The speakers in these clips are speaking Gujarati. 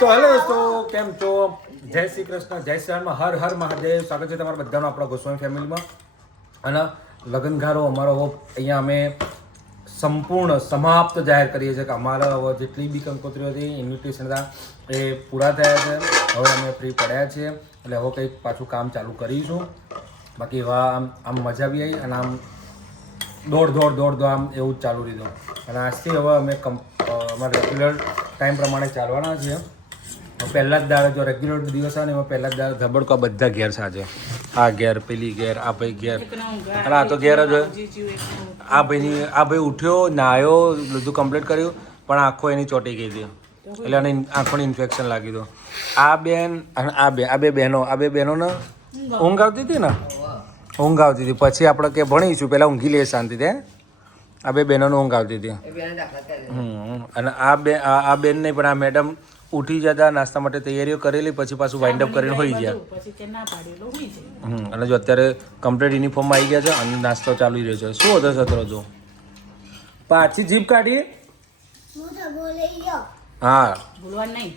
તો હેલો દોસ્તો, કેમ છો? જય શ્રી કૃષ્ણ, જય શ્રી રામ, હર હર મહાદેવ. સ્વાગત છે તમારા બધાનો આપણા ગોસ્વામી ફેમિલીમાં. અને લગ્નગારો અમારો અહીંયા અમે સંપૂર્ણ સમાપ્ત જાહેર કરીએ છીએ કે અમારા હવે જેટલી બી કંકોત્રીઓ હતી, ઇન્વિટેશન હતા, એ પૂરા થયા છે. હવે અમે ફ્રી પડ્યા છીએ, એટલે હવે કંઈક પાછું કામ ચાલુ કરીશું. બાકી હવે આમ મજા બી આવી અને આમ દોડ આમ એવું જ ચાલુ રહ્યું. અને આજથી હવે અમે અમારા રેગ્યુલર ટાઈમ પ્રમાણે ચાલવાના છીએ. પહેલા જ દાડે જો રેગ્યુલર દિવસ આવે ને એમાં પહેલા જ દાડે ધબડકો બધા ઘેર સાજે. આ ઘેર, પેલી ઘેર, આ ભાઈ ઘેર, અને આ તો ઘેર જ. આ ભાઈ ઉઠ્યો, નાહ્યો, બધું કમ્પ્લીટ કર્યું, પણ આંખો એની ચોટી ગઈ હતી, એટલે એને આંખોને ઇન્ફેક્શન લાગી હતું. આ બેન અને આ બે બહેનોને ઊંઘ આવતી હતી ને, ઊંઘ આવતી હતી. પછી આપણે કે ભણીશું, પહેલાં ઊંઘી લઈએ શાંતિથી. આ બે બહેનોને ઊંઘ આવતી હતી. અને આ બેન નહીં, પણ આ મેડમ ઉઠી જતા, નાસ્તા માટે તૈયારીઓ કરેલી, પછી પાછું વાઇન્ડ અપ કરીને હોઈ ગયા. અને જો અત્યારે કમ્પ્લીટ યુનિફોર્મમાં આવી ગયા છે અને નાસ્તો ચાલુ રહ્યો છે. શું હતો સત્રો હતો? પાછી જીભ કાઢી. હા, ભૂલવાનું નહીં.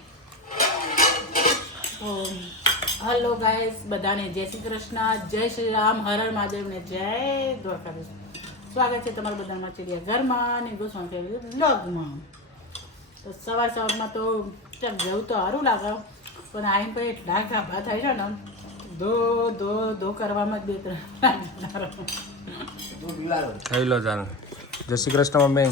હલો ગાઈસ, બધાને જય શ્રી કૃષ્ણ, જય શ્રી રામ, હર હર મહાદેવ ને જય દ્વારકાધીશ. સ્વાગત છે તમારા બધામાં ચિડિયાઘરમાં અને ગોસ્વામી બ્લોગમાં. તો સવારમાં તો ક્યાંક જવું તો સારું લાગે, પણ આવીને પછી એટલા ગાભા થાય છે ને, ધો કરવામાં જ 2-3 હેલો ચાલ. જય Shri Krishna mummy.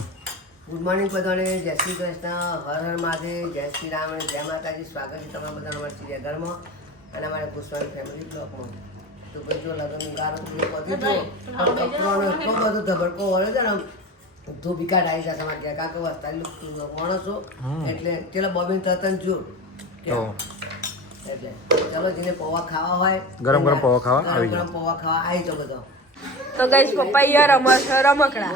Good morning બધાને, જય શ્રી કૃષ્ણ, હર હર મહાદેવ, જય શ્રી રામ અને જય માતાજી. સ્વાગત છે તમારા બધાનો અમારા ચિડિયાઘરમાં અને અમારા ગોસ્વામી ફેમિલી બ્લોગમાં. તો ભાઈ જો લગ્ન ગારો કપડોનો એટલો બધો ધબડકો વળે છે ને, ધોબી કાઢ આવી જશે અમારે ત્યાં, કારણ કે વસ્તાલી માણસો એટલે પેલા બોબીન તતન જો એટલે ચલો જેને પૌવા ખાવા હોય, ગરમ પૌવા ખાવા આવી ગરમ પૌવા ખાવા આવી તો બધો. તો ગાઈસ પપ્પા યાર રમકડા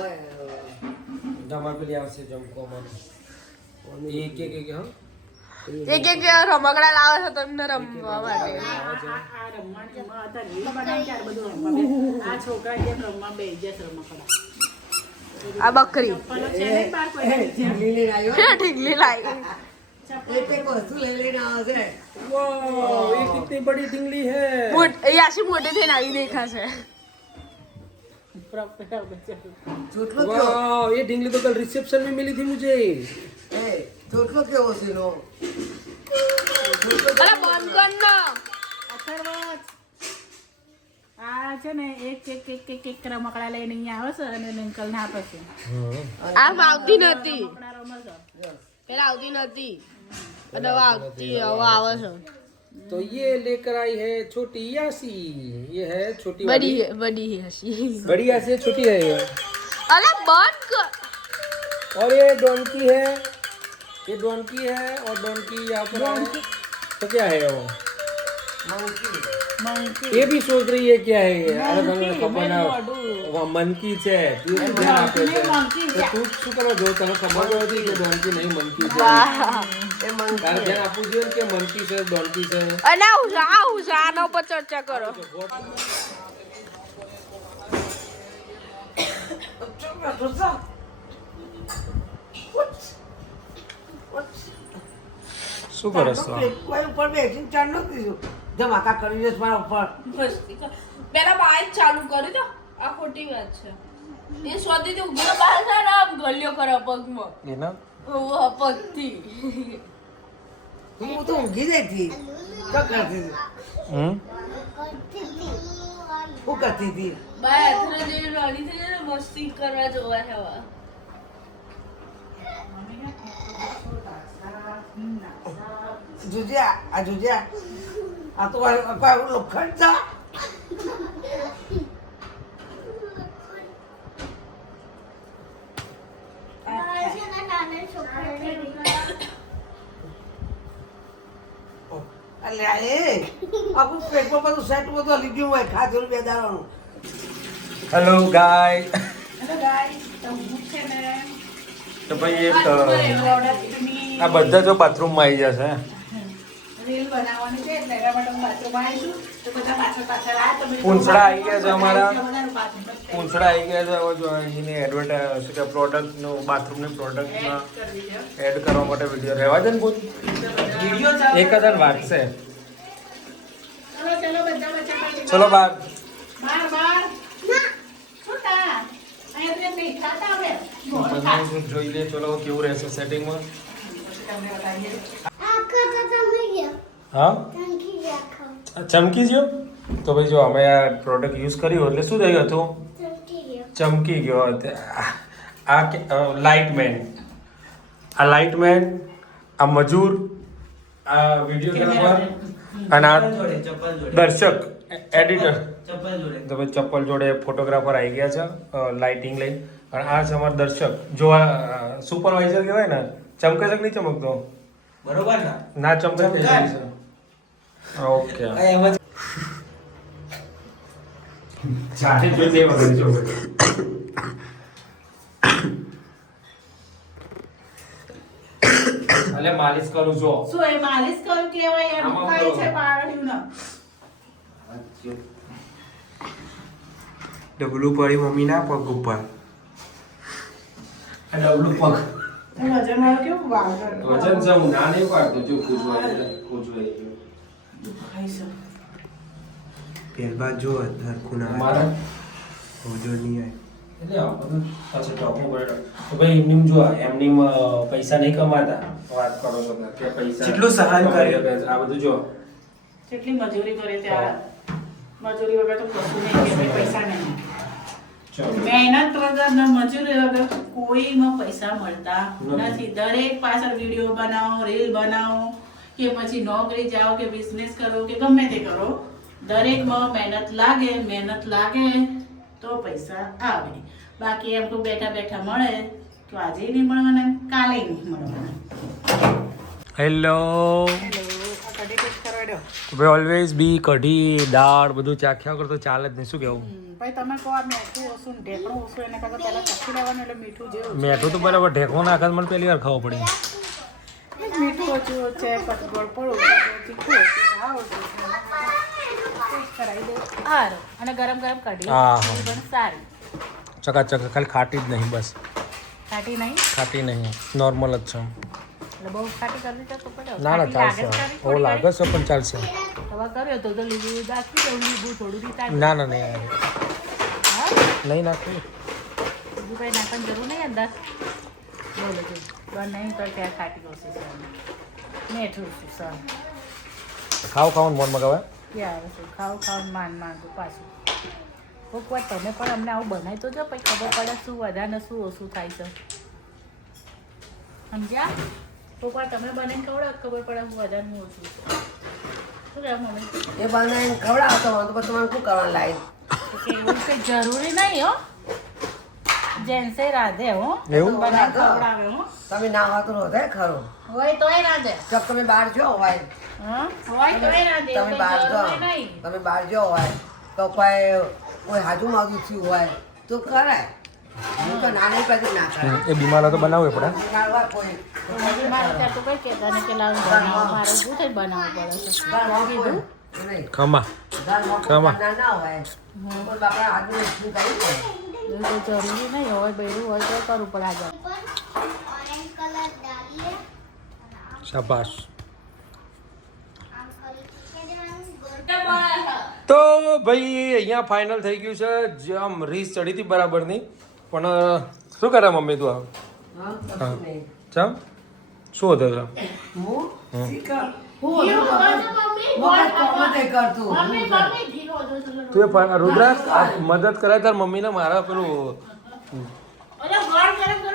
પેલી આવશે જમકોમાં એક રમકડા લાવે છે તમને રમવા માટે. આ છોકરા જેમ રમવા બે જશે રમકડા. આ બકરી ઢીંગલી લઈને આવ્યો, ઢીંગલી લાવી. એક વસ્તુ લઈ લઈને આવે છે. वाह, ये कितनी बड़ी ढिंगली है. યાસી મોટી થઈને આવી દેખાશે. ચોટલો કેવો? वाह, ये ढिंगली तो कल रिसेप्शन में मिली थी मुझे. ચોટલો કેવો છે નો? અલા બંધ કર ના. આ છે ને એક રમકડા લઈને અહીંયા આવે છે અને અંકલ ને આપે છે. આ આવતી નથી, રમકડા રમે છે. પેલા આવતી નથી અને હવે આવતી હવે આવે છે. तो ये लेकर आई है छोटी यासी. ये है छोटी બડી वाली. બડી હસી. बड़ी यासी है, छोटी है ये. અલા બંધ કર. और ये डोंकी है, ये डोंकी है और डोंकी यहाँ पर है. तो क्या है वो? ये भी सोच रही है क्या है ये. अरे તમને ખબર ના હોય. મનકી છે. તું શું ધ્યાન આપે છે? તો તું શું કરો જો તને ખબર તો હતી કે ડોંકી નહીં મનકી છે. એ મંકી તારે ધ્યાન આપવું જોઈએ કે મનકી છે ડોંકી છે. અને આવું છે આના ઉપર ચર્ચા કરો. શું કરે છે? કોઈ ઉપર બેસીને ચડ નથી દીધું. ધમાકા કરી દે મારા ઉપર. પેલા બાઈક ચાલુ કરી દો. આ ખોટી વાત છે. એ સ્વાદીથી ઉભો બહાર જાય ને આમ ગલ્યો કરે પગમાં. એના ઓહ પગથી. હું તો ઊંઘી જઈ હતી. શું કરતી હતી? શું કરતી હતી? બાય અથરે જે રાણી થઈ જાય ને મસ્તી કરવા જોવા જવા. જોજ્યા આ જોજ્યા આ તો કોઈ લોખંડ છે. અલ્યા એ આપણું પેટમાં બધું સેટ બધું હલી ગયું હોય ખાધેલું બે દાડાનું. હેલો ગાય. હેલો ગાઈસ, તો હું છે ને તો ભાઈ એક આ બધા જો બાથરૂમમાં આવી જશે. રીલ બનાવવાની છે એટલે એના માટે હું બાથરૂમમાં આવી છું તો બધા પાછળ આ તમે પૂંછડા આવી ગયા છે અમારા. બધાનું bathroom જ પૂંછડા આવી ગયા છે. હવે જો એની એડવર્ટાઈઝ શું કે પ્રોડક્ટનું બાથરૂમની પ્રોડક્ટમાં કરી દીધો. એડ કરવા માટે વિડીયો રહેવા દે ને પૂછ. એક હજાર વાગશે. ચલો ચલો બધા બચ્ચા ચલો બાર. બાર શું તા અહીંયા તો નહીં ખાતા હવે બધું જોઈ લે. ચલો કેવું રહેશે સેટિંગમાં. તમને બતાવીએ હા ચમકી ગયો. તો ભાઈ જો અમે આ પ્રોડક્ટ યુઝ કર્યું એટલે શું થઈ ગયું હતું? ચમકી ગયો. આ લાઇટમેન, આ લાઇટમેન, આ મજૂર, આ વિડીયોગ્રાફર અને આ દર્શક એડિટર. તો ભાઈ ચપ્પલ જોડે ફોટોગ્રાફર આવી ગયા છે લાઇટિંગ લઈને. અને આ છે અમારા દર્શક. જો આ સુપરવાઇઝર કહેવાય ને, ચમકે છે કે નહીં ચમકતો? બરોબર ને? ના ચમકે છે. ઓકે ચાલે જો તે વગર જો અલે માલિશ કરું છો. શું એ માલિશ કરું કેવાય એમ આમાં ખાય કરો. છે પાડ્યું ને ડબલું પડી મમ્મી ના પગ ઉપર. આ ડબલું પગ વજન વાળું કેવું વાગર વજન છે. હું ના નહીં પાડતો. જો ખૂજવાય દુખાય છે પહેલબાદ જો હરખું ના મારા હોજો નહીં આવે. એટલે આ બધું પાછું ટોકનું પડે. તો ભાઈ એમની જો એમની પૈસા નહીં કમાતા વાત કરો છો કે પૈસા કેટલું સહન કર્યું. આ બધું જો કેટલી મજૂરી કરે ત્યાં મજૂરી વગર તો કશું નહીં કે ભાઈ પૈસા નહીં ચલો મહેનત વગર ને મજૂરી વગર કોઈમાં પૈસા મળતા નથી. દરેક પાછળ વિડીયો બનાવો, રીલ બનાવો કે પછી નોકરી જાઓ કે બિઝનેસ કરો કે ગમે તે કરો, દરેકમાં મહેનત લાગે તો પૈસા આવે. બાકી એમ તો બેઠા બેઠા મળે તો આજે નહીં મળવાના, કાલે નહીં મળવાના. હેલો ભાઈ ઓલવેઝ બી કઢી દાળ બધું ચાખ્યા વગર તો ચાલે જ નહીં. શું કેવું? ભાઈ તમે કહો આ મીઠું ઓછું ને ઢેકણું ઓછું એના કરતાં પહેલાં ચખી લેવાનું એટલે મીઠું જેવું મેઠું તો બરાબર ઢેકો નાખે મને પહેલી વાર ખાવું પડે. મીઠું ઓછું છે પછી ગળપણ ઓછું તીખું ઓછું ઘા ઓછું કરાવી દે સારું. અને ગરમ ગરમ કઢી હા, હા. એ પણ સારી. ચકાચક ખાલી ખાટી જ નહીં બસ. ખાટી નહીં ખાટી નહીં નોર્મલ જ છે. એટલે બહુ ખાટી કરવી તો પડે. ના ના ચાલશે. ઓ લાગે છે પણ ચાલશે. હવે કર્યો તો લીંબુ નાખી દઉં, લીંબુ થોડું રીતા ના ના નહીં હા નહીં નાખવું. બીજું કંઈ નાખવાની જરૂર નહીં અંદર. બોલો જો બંધ નહીં તો ત્યાં ખાટી ઓછી છે મીઠું ઓછું સર ખાવાનું મન મગાવે. ક્યાં આવે છે ખાવું માંગુ પાછું. કોઈક વાર તમે પણ અમને આવું બનાવી તો જો પછી ખબર પડે શું વધારે ને શું ઓછું થાય છે. સમજ્યા? કોઈક વાર તમે બનાવીને ખવડાવો ખબર પડે હું વધારે હું ઓછું છે. શું કહેવું મમ્મી? એ બનાવીને ખવડાવતો હોય તો પછી તમારે શું કરવાનું લાઈન? તો કે એવું કંઈ જરૂરી નહીં હો. જેન્સે રાધે હો એવું? બનાવીને ખવડાવે હો. તમે ના હોય તો રોધે ખરું. હોય તોય રાધે. જબ તમે બહાર જો હોય હા હોય તોય રાધે. એવું તમે કંઈ બહાર જો જરૂરી નહીં. તમે બહાર જો હોય તો કોઈ હાજુ માજુ થયું હોય તો કરાય. હું તો ના નહીં પછી ના કરાય. એ બીમાર તો બનાવવું પડે. ના હોય કોઈ હજી મારે ત્યાં તો કંઈ કહેતા ને કે લાવ બનાવો મારે ઊભું થઈ બનાવવું પડે છે. ઘરમાં કોઈ નહીં. ખમા ઘરમાં ખમા. કોઈ ના હોય કોઈ બાપડા હાજુ શું કરવું પડે. એવું કંઈ જરૂરી નહીં હોય બૈરું હોય તો કરવું પડે આજે. શાબાશ. તો ભાઈ અહીંયા ફાઇનલ થઈ ગયું છે. જે આમ રીસ ચડી હતી બરાબરની પણ શું કરે મમ્મી તું આમ? હા કશું નહીં. ચમ શું હતું તો? હું શીખર હું કોમતે કરતું તું એ રુદ્રાક્ષ આ મદદ કરે તાર મમ્મીને. મારા પેલું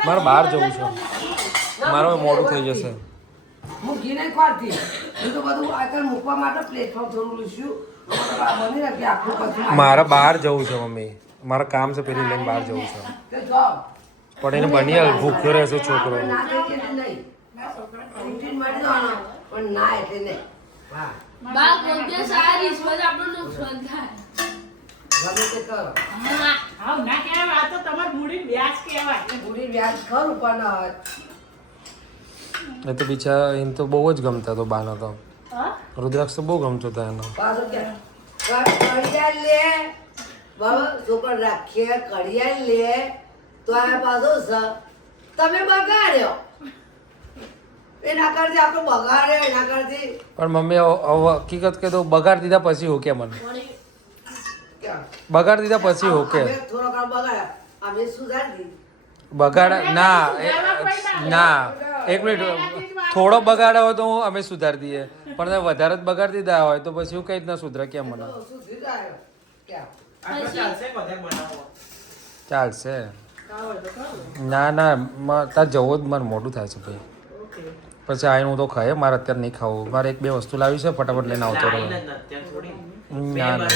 મારે બહાર જવું છે. મારે મોડું થઈ જશે. હું ઘી નહીં ખોરતી. હું તો બધું આગળ મૂકવા માટે પ્લેટફોર્મ થોડું લઈશું બની રાખી આખું પછી મારે બહાર જવું છે મમ્મી. મારે કામ છે પેલી લઈને બહાર જવું છે. તે જો પણ એને બની હાલ ભૂખ્યો રહેશે છોકરો. ના થઈ એટલે નહીં રૂટીન મળી જવાનો પણ ના એટલે નહીં. હા બા પોતે સારી રિશ્વત આપણું નુકસાન થાય. ગમે તે કરો. આવ ના કહેવાય આ તો તમાર મૂડી વ્યાજ કહેવાય. પૂરી વ્યાજ ખરું પણ એ તો બિચારા એને તો બહુ જ ગમતા તો બાનો તો. હા રુદ્રાક્ષ તો બહુ ગમતો હતો એનો. પાછું કે કડિયાળ લે બાબા છોકરો રાખીએ કડિયાળ લે તો આ પાછો તમે બગાડ્યો એના કરતી આપણે બગાડ્યો એના કરતી પણ મમ્મી હવે હકીકત કે તો બગાડ દીધા પછી હોકે મને. ક્યાં? બગાડ દીધા પછી હોકે. અમે થોડો કામ બગાડ્યા અમે સુધારી દીધી. બગાડ ના ના એક મિનિટ થોડો બગાડ્યો હોય તો અમે સુધારી દઈએ પણ તમે વધારે જ બગાડી દીધા હોય તો પછી હું કઈ રીતના સુધરે કેમ મને તો સુધરી જાય. ક્યાં? ચાલશે ખાવ હોય તો ખાવ. ના ના તાર જવો જ મને મોટું થાય છે ભાઈ ઓકે પછી આવીને હું તો ખાય મારે અત્યારે નહીં ખાવું મારે એક બે વસ્તુ લાવી છે ફટાફટ લઈને આવતો રહો ના ના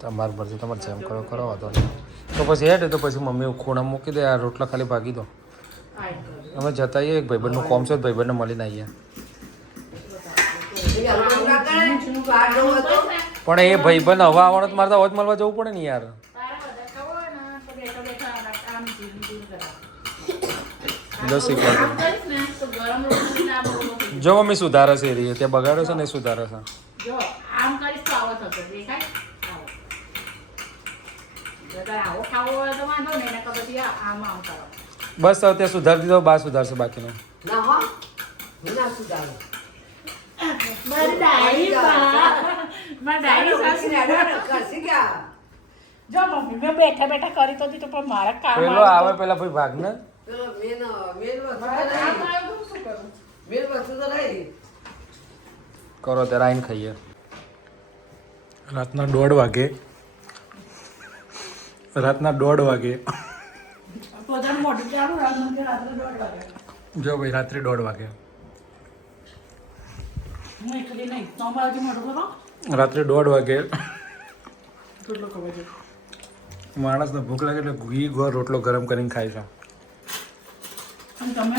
તમારે ભરતી તમારે જેમ કરો કરો વાંધો નહીં તો પછી હેઠ તો પછી મમ્મી ખૂણા મૂકી દે આ રોટલા ખાલી ભાગી દો અમે જતા આવીએ એક ભાઈબંધનું કોમ છે ભાઈબંધને મળીને આવીએ એ હલકો ના કરે બહાર જવું હતો પણ એ ભાઈબંધ હવા આવવાનો તો મારે તો અવાજ મળવા જવું પડે ને યાર તારા બધા ખાવ હોય ને તો બેઠા બેઠા આમ જીવ કરા. 10 એક આમ કરીશ ને તો ગરમ રોટલી ના બરોબર. જો મમ્મી સુધારે છે એ રીતે તે બગાડ્યો છે ને એ સુધારે છે જો આમ કરીશ તો આવો થતો દેખાય આવો. જો તારે આવો ખાવો હોય તો વાંધો નહીં ને પછી આમ આમ કરો. બસ હવે તે સુધારી દીધો બા સુધારશે બાકીનું ના હો હું ના સુધારું. મારી ડાયરી મારી ડાયરી સાસુ કરશી ક્યાં? જો મમ્મી મેં બેઠા બેઠા કરી તો દીધું પણ મારા કામ પેલો આવે પેલા ભાઈ ભાગ ને પેલો મેન વસ્તુ તો કામ રહી. આવ્યું તો શું કરું? મેન વસ્તુ તો રહી. કરો ત્યારે આવીને ખાઈએ રાતના 1:30 વાગે પોતાનું મોઢું ચાલુ રાખવાનું કે રાત્રે 1:30 વાગે. જો ભાઈ રાત્રે 1:30 વાગે હું એકલી નહીં તો અમારા મોઢું કરો રાત્રે 1:30 વાગે કેટલો ખબર છે. માણસને ભૂખ લાગે એટલે ઘી ગોળ રોટલો ગરમ કરીને ખાય છે અને તમે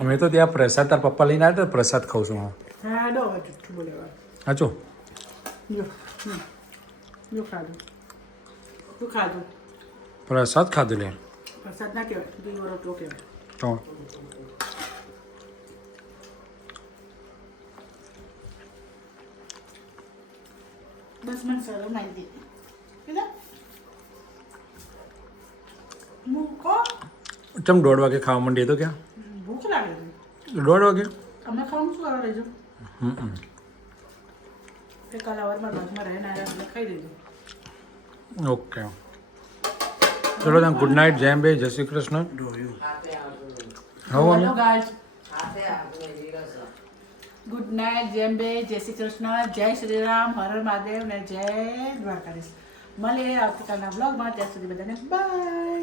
અમે તો ત્યાં પ્રસાદ તાર પપ્પા લઈને આવ્યા તો પ્રસાદ ખાઉં છું હું હા ડો જુઠ્ઠું બોલેવા સાચું જો જો ખાધું તું ખાધું પ્રસાદ ખાધું લે પ્રસાદ ના કહેવાય દીવો રોટલો કહેવાય. તો બસ મને શરમ આવી દીધી કીધા મૂકો ચમ 1:30 વાગે ખાવા માંડીએ તો ક્યાં ભૂખ લાગે છે 1:30 વાગે અમે ખાવાનું શું કરવા લેજો હમ કે કાલ સવારમાં ભાગમાં રહીને આવ્યા એટલે ખાઈ લેજો. ઓકે ચલો ત્યાં ગુડ નાઇટ જય બે જય શ્રી કૃષ્ણ હાથે આવજો. હવે હેલો ગાઈઝ હાથે આવજો જીરસ. ગુડ નાઇટ જેમ બે જય શ્રી કૃષ્ણ જય શ્રી રામ હર હર મહાદેવ ને જય દ્વારકાધીશ. મળીએ આવતીકાલના બ્લોગમાં ત્યાં સુધી બધાને બાય.